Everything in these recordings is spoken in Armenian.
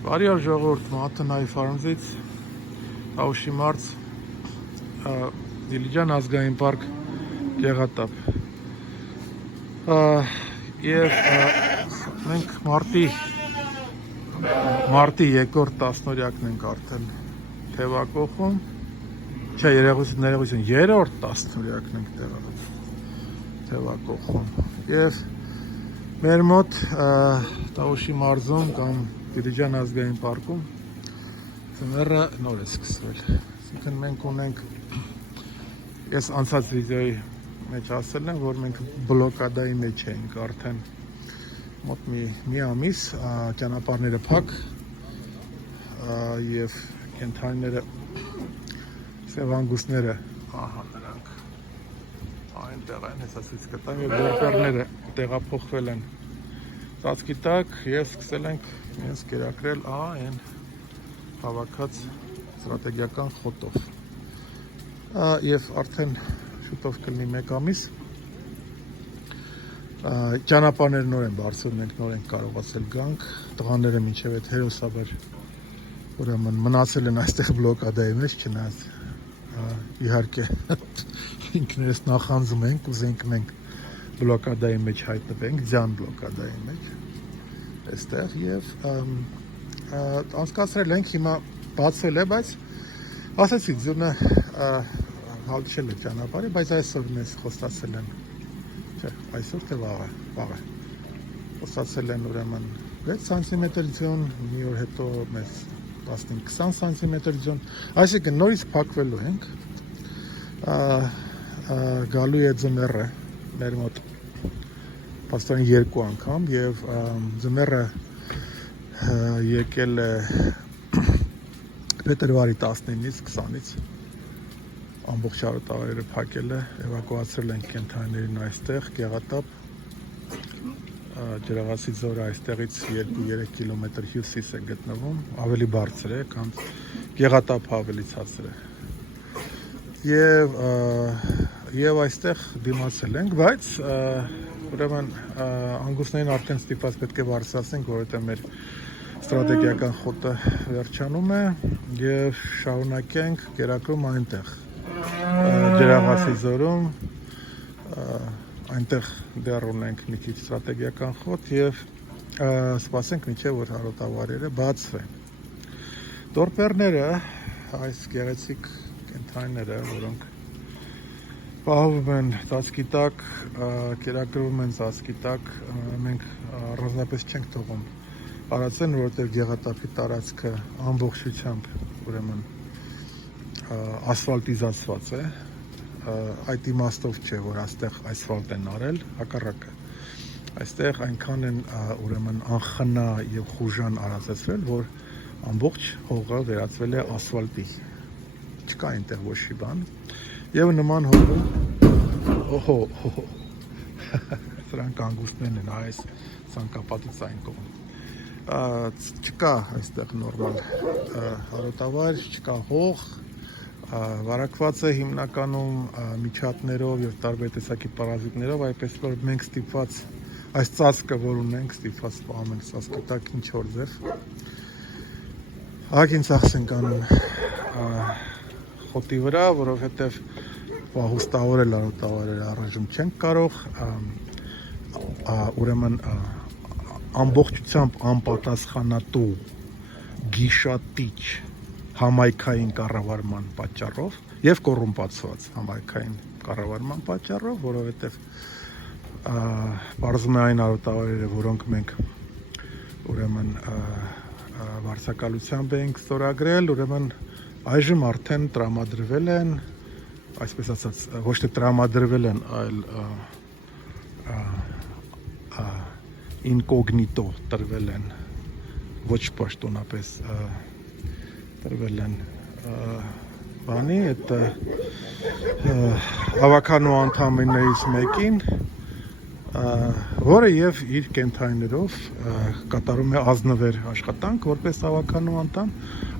Բարի օր ժողովուրդ, Մաթնայի ֆարմզից Տավուշի մարզ Դիլիջան ազգային պարկ Գեղատապ եւ մենք մարտի երկրորդ տասնօրյակն ենք արդեն թևակողում, չէ, ներողություն, երրորդ տասնօրյակն ենք թևակողում եւ մեր մոտ Տավուշի մարզում կամ Դիլիջան ազգային պարկում ձմեռը նոր է սկսվել, այսինքն մենք ունենք, ես անցած վիդեոյի մեջ ասել եմ, որ մենք բլոկադայի մեջ էինք արդեն մոտ մի ամիս, ճանապարհները փակ եւ կենդանիները սևանգուստները, ահա նրանք այնտեղ են, հեսա ցույց կտամ, եւ դորպերները տեղափոխվել են ծածկի տակ եւ սկսել ենք իրենց կերակրել այն հավաքած ստրատեգիական խոտով եւ արդեն շուտով կլինի մեկ ամիս ճանապարհները նոր են բարձր, մենք նոր ենք կարողացել գանք, տղաները մինչև այդ հերոսաբար ուրեմն մնացել են այստեղ բլոկադայի մեջ, չնայած իհարկե ինքներս նախանձում ենք, ուզենք մենք բլոկադայի մեջ հայտնվենք, ձյան բլոկադայի մեջ այստեղ եւ անցկացրել ենք, հիմա բացվել է, բայց ասեցի ձյունը հալչել է ճանապարհը, բայց այսօր մեզ խոստացել են, չէ, այսօր թե վաղը խոստացել են ուրեմն 6 սանտիմետր ձյուն, մի օր հետո մեզ 15-20 սանտիմետր ձյուն, այսինքն նորից փակվելու ենք, գալու է ձմեռը մեր մոտ պաստորեն 2 անգամ եւ ձմեռը եկել է փետրվարի 19-ից 20-ից ամբողջ հարթավայրը փակել է, էվակուացրել են կենդանիներին այստեղ Գեղատապ ջրաղացի ձորը այստեղից 2-3 կիլոմետր հյուսիս է գտնվում, ավելի բարձր է, քան Գեղատապը ավելի ցածր է եւ այստեղ դիմացել ենք, բայց ուրեմն անգուստներին արդեն ստիպված պետք է բարձրացնենք, որովհետեւ մեր ստրատեգիական խոտը վերջանում է եւ շարունակենք կերակրում այնտեղ ջրաղացի ձորում, այնտեղ դեռ ունենք մի քիչ ստրատեգիական խոտ եւ սպասենք մինչեւ որ հարոտավարերը բացվեն։ Դորպերները, այս գեղեցիկ կենդանիները, որոնք պահվում են ծածկի տակ, կերակրվում են ծածկի տակ, մենք առանձնապես չենք թողում տարածեն, որովհետև Գեղատապի տարածքը ամբողջությամբ ուրեմն ասֆալտիզացված է, այդ իմաստով չէ, որ այստեղ ասֆալտ են արել, հակառակը, այստեղ այնքան են ուրեմն անխնա եւ խուժան արածեցրել, որ ամբողջ հողը վերածվել է ասֆալտի, չկա այնտեղ ոչ մի բան, եւ նման հողում, սրանք անգուստներն են, այս ցանկապատից այն կողմ, չկա այստեղ նորմալ հարոտավայր, չկա հող, վարակված է հիմնականում միջատներով եւ տարբեր տեսակի պարազիտներով, այդպես որ մենք ստիպված այս ծածկը, որ ունենք, ստիպված սպանում ենք ծածկի տակ ինչ որ ձև ակին ծախսենք անում խոտի վրա, որովհետեւ պահուստավորել հարոտավայրերը առայժմ չենք կարող, ուրեմն ամբողջությամբ անպատասխանատու գիշատիչ համայնքային կառավարման պատճառով եւ կոռումպացված համայնքային կառավարման պատճառով, որովհետեւ բարձում է այն հարոտավայրերը, որոնք մենք ուրեմն վարձակալությամբ ենք ստորագրել, ուրեմն այժմ արդեն տրամադրվել են, այսպես ասած, ոչ թե տրամադրվել են, այլ ինկոգնիտո տրվել են, ոչ պաշտոնապես տրվել են բանի, այդ հավաքանու անդամներից մեկին, որը եւ իր կենդանիներով կատարում է ազնվեր աշխատանք, որպես հավաքանու անդամ,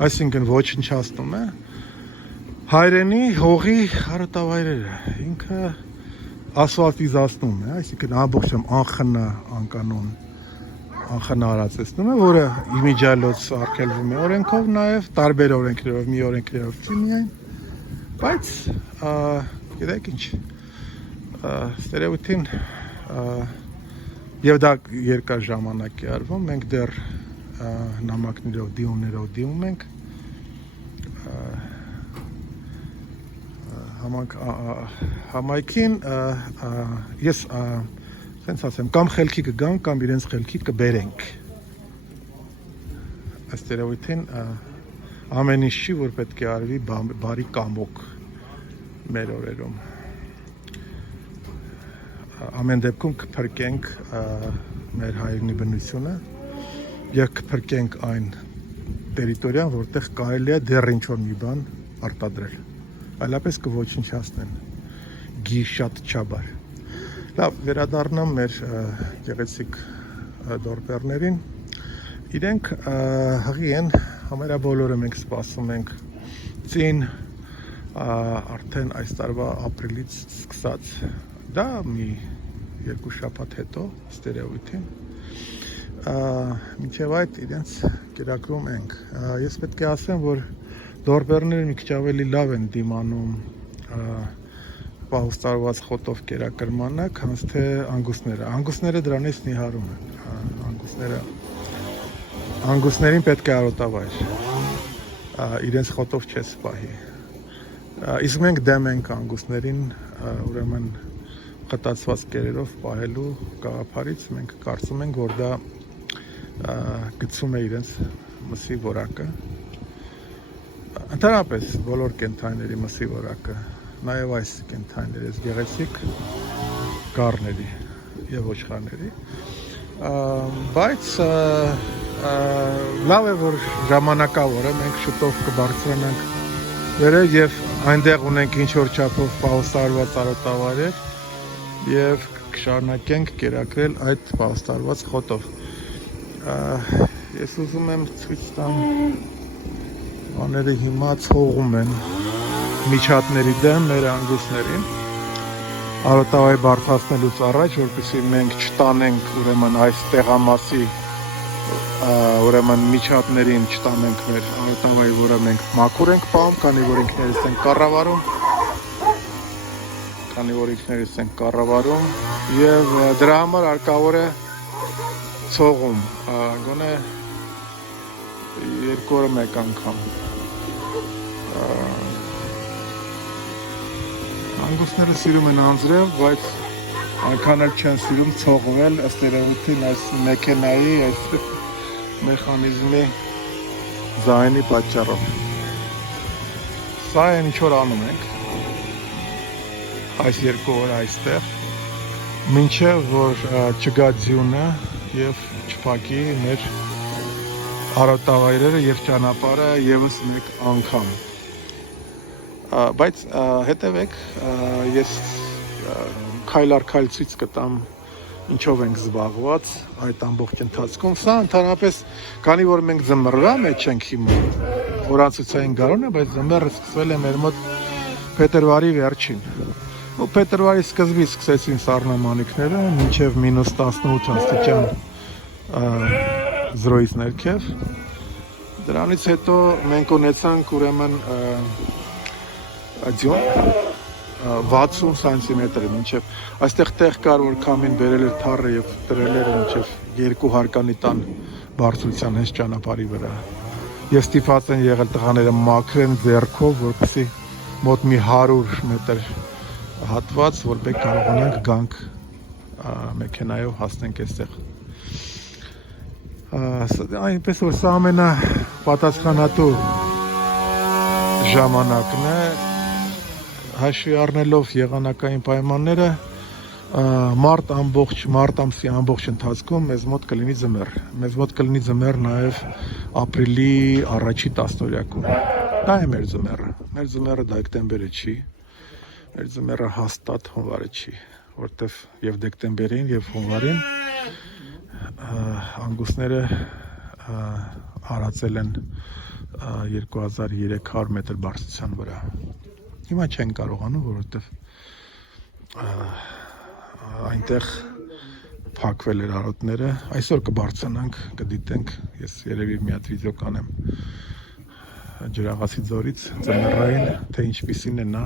այսինքն ոչնչացնում է հայրենի հողի հարոտավայրերը, ինքը ասֆալտիզացնում է, այսինքն ամբողջությամբ անխնա անկանոն անխնարացնում է, որը իմիջիալոց արգելվում է օրենքով, նաև տարբեր օրենքներով, մի օրենքներով չի միայն, բայց գիտեք ինչ, ստերեոտին եւ դա երկար ժամանակ է արվում, մենք դեռ նամակներով, դիումներով դիում ենք, համայնքին ես ասենց ասեմ, կամ խելքի կգանք, կամ իրենց խելքի կբերենք։ Ըստ երևույթին ամեն ինչ չի, որ պետք է արվի բարի կամոք մեր օրերում։ Ամեն դեպքում կփրկենք մեր հայրենի բնությունը եւ կփրկենք այն տերիտորիան, որտեղ կարելի է դեռ ինչ-որ մի բան արտադրել։ Այլապես կոչնչացնեն գիշատ չաբար։ Լավ, վերադառնամ մեր գեղեցիկ դորպերներին։ Իրենք հղի են, համարյա մենք սպասում ենք ծին արդեն այս տարվա ապրիլից սկսած։ Դա մի երկու շաբաթ հետո ստերեոտին։ Մինչև այդ իրենց կերակրում ենք։ Ես պետք է ասեմ, որ դորպերները մի քիչ ավելի լավ են դիմանում պահուստարված խոտով կերակրմանը, քան թե անգուսները։ Անգուսները դրանից նիհարում են։ Անգուսներին պետք է արոտավայր։ Իրենց խոտով չես պահի։ Իսկ մենք դեմ ենք անգուսներին, ուրեմն խտացված կերերով պահելու գաղափարից, մենք կարծում ենք, որ դա գցում է իրենց մսի որակը։ Ընդհանրապես բոլոր կենդանիների մսի որակը, նաև այս կենդանիների, այս գեղեցիկ գառների եւ ոչխարների, բայց լավ է, որ ժամանակավոր է, մենք շուտով կբարձրանանք վերև եւ այնտեղ ունենք ինչ-որ չափով պահուստարված արոտավայրեր եւ կշարունակենք կերակրել այդ պահուստարված խոտով։ Ես ուզում եմ ցույց տամ Աները հիմա ցողում են միջատների դեմ մեր անգուսներին արոտավայր բարձրացնելուց առաջ, որպեսզի մենք չտանենք ուրեմն այս տեղամասի ուրեմն միջատներին չտանենք մեր արոտավայր, որը մենք մաքուր ենք պահում, քանի որ ինքներս ենք կառավարում եւ դրա համար հարկավոր է ցողում գոնե 2 օրը մեկ անգամ։ Անգուսները սիրում են անձրև, բայց այնքան էլ չեն սիրում ցողվել, ըստ երևույթին այս մեքենայի, այս մեխանիզմի ձայնի պատճառով։ Սա է ինչ որ անում ենք այս 2 օր այստեղ, մինչև որ չգա ձյունը եւ չփակի մեր արոտավայրերը եւ ճանապարհը եւս մեկ անգամ։ Բայց հետևեք, ես քայլ առ քայլ ցույց կտամ ինչով ենք զբաղված այդ ամբողջ ընթացքում։ Սա ընդհանրապես, քանի որ մենք ձմռվա մեջ ենք հիմա, օրացուցային գարուն է, բայց ձմեռը սկսվել է մեր մոտ փետրվարի վերջին։ Ու փետրվարի սկզբից սկսեցին սառնամանիքները, մինչև -18 աստիճան զրոյից ներքև։ Դրանից հետո մենք ունեցանք ուրեմն ձյուն 60 սանտիմետր, մինչև այստեղ տեղ կար, որ քամին բերել էր թառը եւ դրել էր մինչև 2 հարկանի տան բարձրության հենց ճանապարհի վրա։ Ես ստիպված են եղել տղաները մաքրեն ձեռքով, որպեսզի մոտ մի 100 մետր հատված, որպեսզի կարողանանք գանք մեքենայով հասնենք այստեղ։ Այնպես որ սա ամենապատասխանատու ժամանակն է, հաշվի առնելով եղանակային պայմանները, մարտ ամսի ամբողջ ընթացքում մեզ մոտ կլինի ձմեռ։ Մեզ մոտ կլինի ձմեռ նաև ապրիլի առաջի տասնօրյակում։ Դա է մեր ձմեռը։ Մեր ձմեռը դեկտեմբերը չի։ Մեր ձմեռը հաստատ հունվարը չի, որտեվ եւ դեկտեմբերին եւ հունվարին անգուսները արածել են 2300 մետր բարձրության վրա։ Հիմա չեն կարողանում, որովհետև այնտեղ փակվել էր արոտները, այսօր կբարձրանանք, կդիտենք, ես երևի մի հատ վիդեո կանեմ Ջրաղացի ձորից ձմեռային, թե ինչպիսին է նա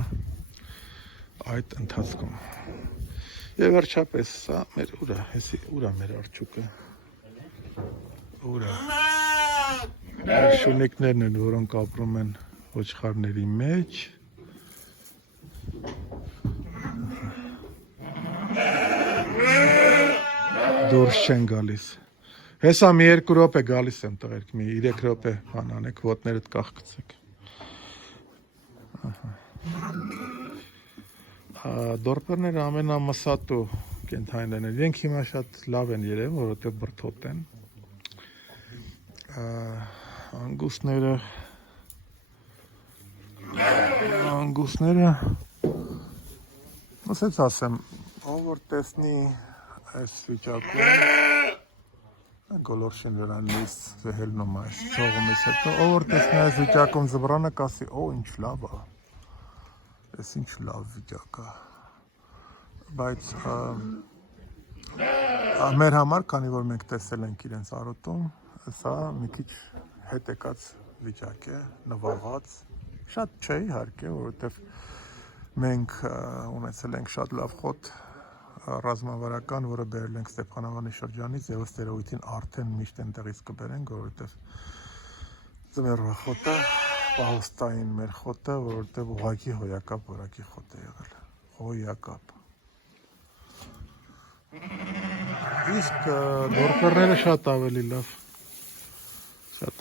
այդ ընթացքում։ Եվ վերջապես սա մեր ուրա, հեսի ուրա մեր արջուկը, ուրա, մեր շունիկներն են, որոնք ապրում են ոչխարների մեջ, դուրս չեն գալիս, հեսա մի 2 րոպե գալիս եմ տղերք, մի 3 րոպե բան անեք, ոտներդ կախկցեք, դորպերները ամենամսատու կենթայիններն են, իրենք հիմա շատ լավ են երևում, որովհետև բրդոտ են, անգուսները, ասեց ասեմ, ով որ տեսնի այս վիճակում, գոլորշին վրանից վեհելնում այս ծողումից հետո, ով որ տեսնի այս վիճակում զբրանը կասի, օ ինչ լավ է, ես ինչ լավ վիճակ է, բայց մեր համար, քանի որ մենք տեսել ենք իրենց արոտում, սա մի քիչ հետ եկած վիճակ է, նվաղած, շատ չէ իհարկե, որովհետև մենք ունեցել ենք շատ լավ խոտ ռազմավարական, որը բերել ենք Ստեփանավանի շրջանից եւ ըստ երևույթին արդեն միշտ այնտեղից կբերենք, որովհետեւ ձմեռվա խոտը, պահոստային մեր խոտը, որովհետեւ ուղղակի հոյակապ որակի խոտ է եղել, հոյակապ։ Իսկ դորպերները շատ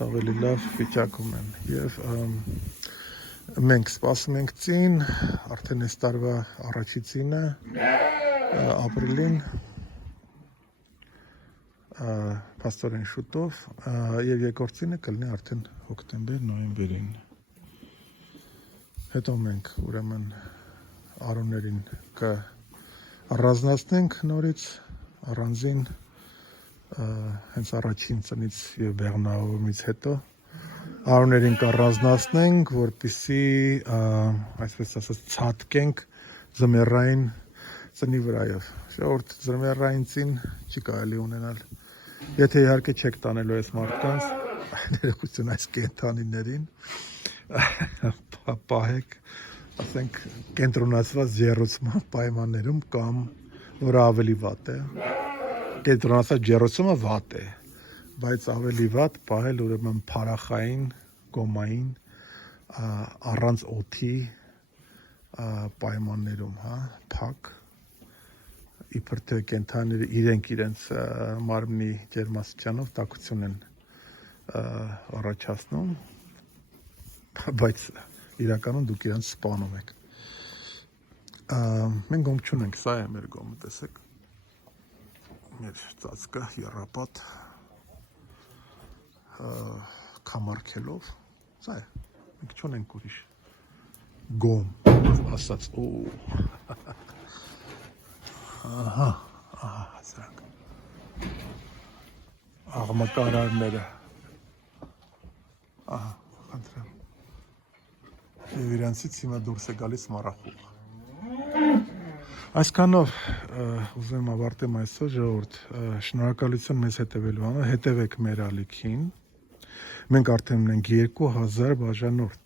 ավելի լավ վիճակում են եւ մենք սպասում ենք ծին, արդեն այս տարվա առաջի ծինը ապրիլին փաստորեն շուտով եւ երկրորդ ծինը կլինի արդեն հոկտեմբեր-նոյեմբերին։ Հետո մենք ուրեմն արուներին կառանձնացնենք նորից առանձին հենց առաջին ծնից եւ բեղմնավորումից հետո արուներին կառանձնացնենք, որպեսզի այսպես ասած ցատկենք ձմեռային ծնի վրայով։ Շորտ ձմեռային ծին չի կարելի ունենալ։ Եթե իհարկե չեք տանելու այս մարդկանց, ներողություն այս կենդանիներին, պահեք, ասենք կենտրոնացված ջեռուցման պայմաններում կամ որը ավելի վատ է։ Կենտրոնացված ջեռուցումը վատ է, բայց ավելի վատ պահել ուրեմն փարախային, գոմային, առանց օդի պայմաններում, հա, փակ, իբր թե կենդանիները իրենք իրենց մարմնի ջերմաստիճանով տաքություն են առաջացնում, բայց իրականում դուք իրենց սպանում եք։ Մենք գոմ չունենք, սա է մեր գոմը, տեսեք, մեր ծածկը եռապատ կամարքելով, սա է, մենք չունենք ուրիշ գոմ, ասած, ահա, սրանք, աղմակարարները, ահա, խնդրեմ, և իրանցից հիմա դուրս է գալիս մառախուղ։ Այսքանով ուզում ավարտեմ այսօր ժողովուրդ, շնորհակալություն մեզ հետևելու համար, հետևեք մեր ալիքին, մենք արդեն ունենք 2000 բաժանորդ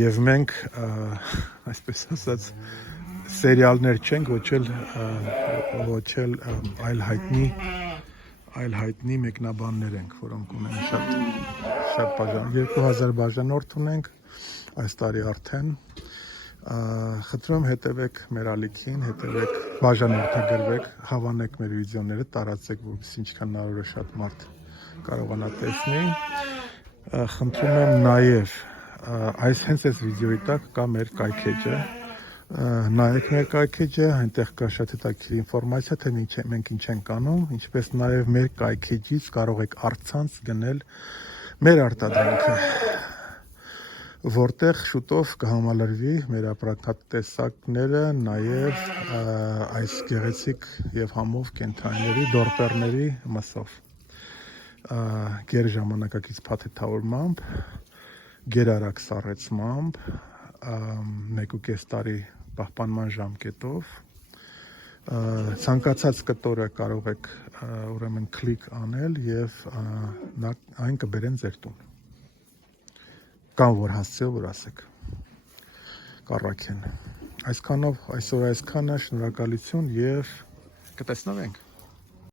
և մենք, այսպես ասած, սերիալներ չենք, ոչ էլ այլ հայտնի մեկնաբաններ ենք, որոնք ունեն շատ բաժան, 2000 բաժանորդ ունենք, այս տարի արդեն, խնդրում հետևեք մեր ալիքին, հետևեք, բաժանորդագրվեք, հավանեք մեր վիդեոները, տարածեք, որպեսզի ինչքան հնարավոր է շատ մարդ կարողանա տեսնի, խնդրում եմ նաև հենց այս վիդեոյի տակ կա մեր կայքեջը, նայեք մեր կայքեջը, այնտեղ կա շատ հետաքրքիր ինֆորմացիա, թե մենք ինչ ենք անում, ինչպես նաև մեր կայքեջից կարող եք առցանց գնել մեր արտադրանքը, որտեղ շուտով կհամալրվի մեր ապրանքատեսակները նաև այս գեղեցիկ և համով կենդանիների, դորպերների մասով, գեր ժամանակակից փաթեթավորմամբ, գերարագ սառեցմամբ, 1.5 տարի պահպանման ժամկետով, ցանկացած կտորը կարող եք ուրեմն կլիկ անել եւ այն կբերեն ձեր տուն կամ որ հասցեով որ ասեք կառաքեն այսքանով այսօր այսքանը շնորհակալություն եւ կտեսնվենք